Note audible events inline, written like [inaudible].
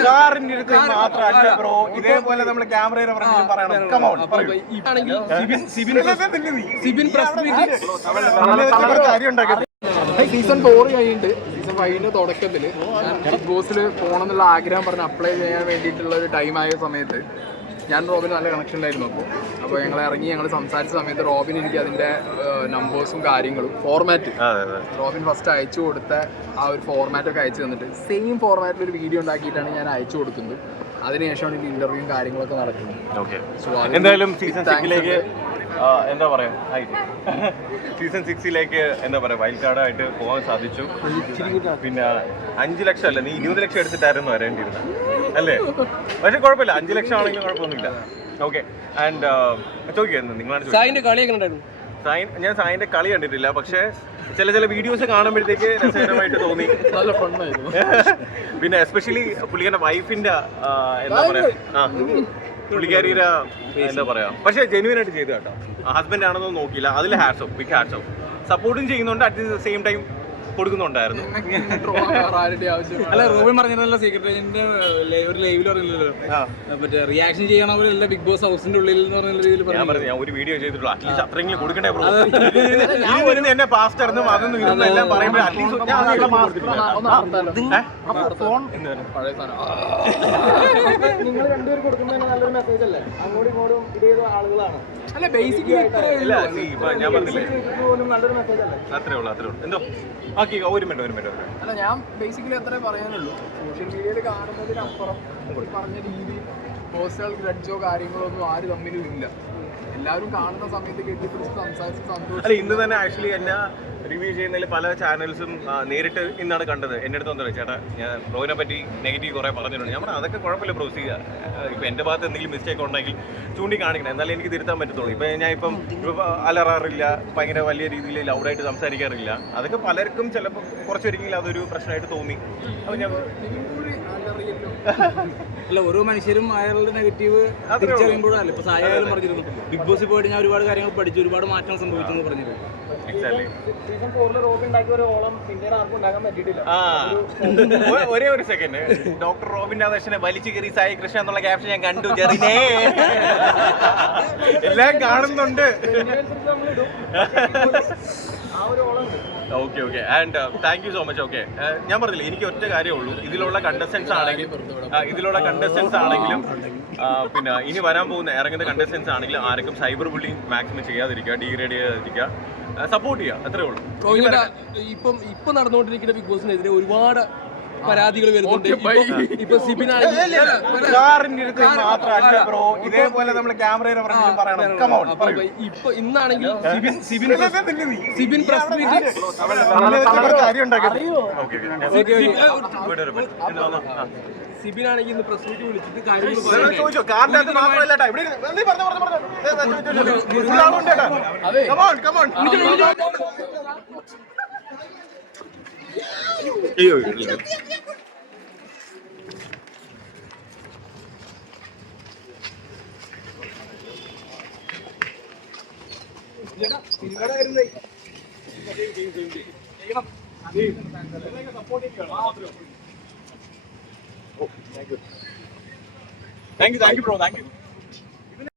കാറിന്റെ അടുത്ത് മാത്രമല്ല ബ്രോ. ഇതേപോലെ നമ്മൾ ക്യാമറയുടെ ഫ്രണ്ടിൽ പറയണം. Come on Sibin Sibin Sibin press meet നിന്നെ വെച്ച് കുറച്ച് കാര്യം ഉണ്ടാക്കി സീസൺ ഫോർ കഴിഞ്ഞിട്ട് സീസൺ ഫൈവിന്റെ തുടക്കത്തിൽ ബിഗ് ബോസിൽ പോകണം എന്നുള്ള ആഗ്രഹം പറഞ്ഞ് അപ്ലൈ ചെയ്യാൻ വേണ്ടിയിട്ടുള്ള ഒരു ടൈം ആയ സമയത്ത് ഞാൻ റോബിന് നല്ല കണക്ഷനിലായിരുന്നു ഉണ്ടായിരുന്നു അപ്പോൾ അപ്പോൾ ഞങ്ങൾ ഇറങ്ങി ഞങ്ങൾ സംസാരിച്ച സമയത്ത് റോബിൻ എനിക്ക് അതിന്റെ നമ്പേഴ്സും കാര്യങ്ങളും ഫോർമാറ്റ് റോബിൻ ഫസ്റ്റ് അയച്ചു കൊടുത്ത ആ ഒരു ഫോർമാറ്റൊക്കെ അയച്ചു തന്നിട്ട് സെയിം ഫോർമാറ്റിൽ ഒരു വീഡിയോ ഉണ്ടാക്കിയിട്ടാണ് ഞാൻ അയച്ചു കൊടുക്കുന്നത്. അതിനുശേഷമാണ് ഇതിന്റെ ഇന്റർവ്യൂ കാര്യങ്ങളൊക്കെ നടക്കുന്നത്. ഓക്കെ എന്തായാലും സീസൺ സിക്സിലേക്ക് എന്താ പറയാ? സീസൺ സിക്സിലേക്ക് [laughs] എന്താ പറയാ വൈൽഡ് കാർഡായിട്ട് പോകാൻ സാധിച്ചു. പിന്നെ അഞ്ച് ലക്ഷം അല്ല നീ ഇരുപത് ലക്ഷം എടുത്തിട്ടായിരുന്നു വരേണ്ടിയിരുന്നത്. അല്ലേ? പക്ഷെ കുഴപ്പമില്ല. അഞ്ച് ലക്ഷം ആണെങ്കിലും കുഴപ്പമൊന്നുമില്ല. ഓക്കെ ആൻഡ് ചോദിക്കുന്നു നിങ്ങളാണ് ചോദിക്കുന്നത്. സായിന്റെ കളിയൊക്കെ ഉണ്ടായിരുന്നു? സായിൻ ഞാൻ സായിന്റെ കളി കണ്ടിട്ടില്ല. പക്ഷേ ചില ചില വീഡിയോസ് കാണുമ്പോഴത്തേക്ക് രസകരമായിട്ട് തോന്നി. നല്ല ഫണ്ണായിരുന്നു പിന്നെ എസ്പെഷ്യലി പുള്ളിക്കാരുടെ വൈഫിന്റെ എന്താ പറയാ? ആ പുള്ളിക്കാരിയുടെ എന്താ പറയാ? പക്ഷെ ജെന്യൂൻ ആയിട്ട് ചെയ്തു കേട്ടോ. ഹസ്ബൻഡ് ആണെന്നൊന്നും നോക്കിയില്ല. അതിൽ hats off big hats off സപ്പോർട്ടും ചെയ്യുന്നുണ്ട് അറ്റ് ദ സെയിം ടൈം കൊടുക്കുന്നുണ്ടായിരുന്നു. അല്ല റോബിൻ പറഞ്ഞിരുന്നല്ലോ സീക്രട്ട് ഏജന്റിന്റെ ഒരു ലൈവിൽ പറഞ്ഞില്ലല്ലോ മറ്റേ റിയാക്ഷൻ ചെയ്യണവരല്ല ബിഗ് ബോസ് ഹൗസിന്റെ ഉള്ളിൽ എന്ന് പറഞ്ഞ രീതിയിൽ ഞാൻ പറഞ്ഞു ഞാൻ ഒരു വീഡിയോ ചെയ്തിട്ടുള്ളൂ. അറ്റ്ലീസ്റ്റ് അത്രയെങ്കിലും കൊടുക്കണ്ടേ ബ്രോ ഞാൻ വരുന്ന എന്നെ പാസ്റ്റ് ഇറന്നും അതൊന്നും ഇതൊന്നും എല്ലാം പറയുമ്പോൾ അറ്റ്ലീസ്റ്റ് ഞാൻ നിങ്ങൾ രണ്ടുപേരും കൊടുക്കുന്നതിന് നല്ലൊരു മെസ്സേജ് അല്ലേ? അങ്ങോട്ടും ഇങ്ങോട്ടും ഇത് ആളുകളാണ്. അല്ല ബേസിക്കലി ഞാൻ പറഞ്ഞില്ലേ? ഇത് നല്ലൊരു മെസ്സേജ് അല്ലേ അത്രേ ഉള്ളൂ അത്രേ ഉള്ളൂ. എന്തോ? ഓക്കെ ഒരു മിനിറ്റ് ഒരു മിനിറ്റ് അല്ല ഞാൻ ബേസിക്കലി അത്രേ പറയാനുള്ളൂ. സോഷ്യൽ മീഡിയയിൽ കാണുന്നതിനപ്പുറം പറഞ്ഞ രീതി പേഴ്സണൽ ഗ്രഡ്ജോ കാര്യങ്ങളോ ഒന്നും ആര് തമ്മിലും ഇല്ല എല്ലാവരും കാണുന്ന സമയത്ത് കെട്ടിപ്പിടിച്ച് സംസാരിച്ച് അല്ല സന്തോഷം ഇന്ന് തന്നെ ആക്ച്വലി എന്നെ റിവ്യൂ ചെയ്യുന്നതിൽ പല ചാനൽസും നേരിട്ട് ഇന്നാണ് കണ്ടത്. എന്റെ അടുത്ത് വന്നത് ചേട്ടാ. ഞാൻ ബ്രോയിനെ പറ്റി നെഗറ്റീവ് കുറേ പറഞ്ഞിട്ടുണ്ട്. ഞാൻ പറഞ്ഞു അതൊക്കെ കുഴപ്പമില്ല ബ്രോ ചെയ്യുക ഇപ്പം എന്റെ ഭാഗത്ത് എന്തെങ്കിലും മിസ്റ്റേക്ക് ഉണ്ടെങ്കിൽ ചൂണ്ടിക്കാണിക്കണം. എന്നാലേ എനിക്ക് തിരുത്താൻ പറ്റത്തുള്ളൂ. ഇപ്പം ഞാൻ ഇപ്പം ഇപ്പം അലറാറില്ല ഭയങ്കര വലിയ രീതിയിൽ ലൗഡായിട്ട് സംസാരിക്കാറില്ല. അതൊക്കെ പലർക്കും ചിലപ്പോൾ കുറച്ചൊരിക്കലും അതൊരു പ്രശ്നമായിട്ട് തോന്നി. അപ്പം ഞാൻ അല്ല ഓരോ മനുഷ്യരും അയാളുടെ നെഗറ്റീവ് തിരിച്ചറിയുമ്പോഴല്ലേ? ഇപ്പൊ സായാലും പറഞ്ഞിരുന്നു ബിഗ് ബോസിൽ പോയിട്ട് ഞാൻ ഒരുപാട് കാര്യങ്ങൾ പഠിച്ചു ഒരുപാട് മാറ്റങ്ങൾ സംഭവിച്ചു എന്ന് പറഞ്ഞിരുന്നു ഒരു [laughs] ഒരേ ഒരു സെക്കൻഡ് ഡോക്ടർ റോബിൻ രാധാകൃഷ്ണനെ വലിച്ചു കയറി സായി കൃഷ്ണ എന്നുള്ള ക്യാപ്ഷൻ ഞാൻ കണ്ടു ജെറിനെ. [laughs] എല്ലാം കാണുന്നുണ്ട്. [laughs] Okay okay and thank you so much okay ഞാൻ പറഞ്ഞില്ലേ എനിക്ക് ഒറ്റ കാര്യമേ ഉള്ളൂ ഇതിലുള്ള കണ്ടസ്റ്റൻസ് ആണെങ്കിലും ഇതിലുള്ള കണ്ടസ്റ്റൻസ് ആണെങ്കിലും പിന്നെ ഇനി വരാൻ പോകുന്ന ഇറങ്ങുന്ന കണ്ടസ്റ്റൻസ് ആണെങ്കിലും ആർക്കും സൈബർ ബുള്ളിങ് മാക്സിമം ചെയ്യാതിരിക്കുക ഡീഗ്രേഡ് ചെയ്യാതിരിക്കുക സപ്പോർട്ട് ചെയ്യുക. അത്രേ ഉള്ളൂ. ഇപ്പം ഇപ്പൊ നടന്നുകൊണ്ടിരിക്കുന്ന ബിഗ് ബോസിനെതിരെ ഒരുപാട് പരാതികൾ വരുന്നുണ്ട്. ഇപ്പൊ- സിബിനാണെങ്കിൽ സിബിൻ കാറിന്റെ അടുത്ത് മാത്രമല്ല ബ്രോ. ഇതേപോലെ നമ്മൾ ക്യാമറയുടെ ഫ്രണ്ടിൽ പറയണം. കമോൺ പറയൂ. ഇപ്പൊ ഇന്നാണെങ്കിൽ സിബിൻ സിബിൻ. സിബിൻ പ്രസ് മീറ്റ് ആണെങ്കിൽ ഇന്ന് പ്രസ് മീറ്റ് വിളിച്ചിട്ട് കാര്യങ്ങൾ നിങ്ങൾ അയ്യോ. Thank you, thank you, bro. Thank you.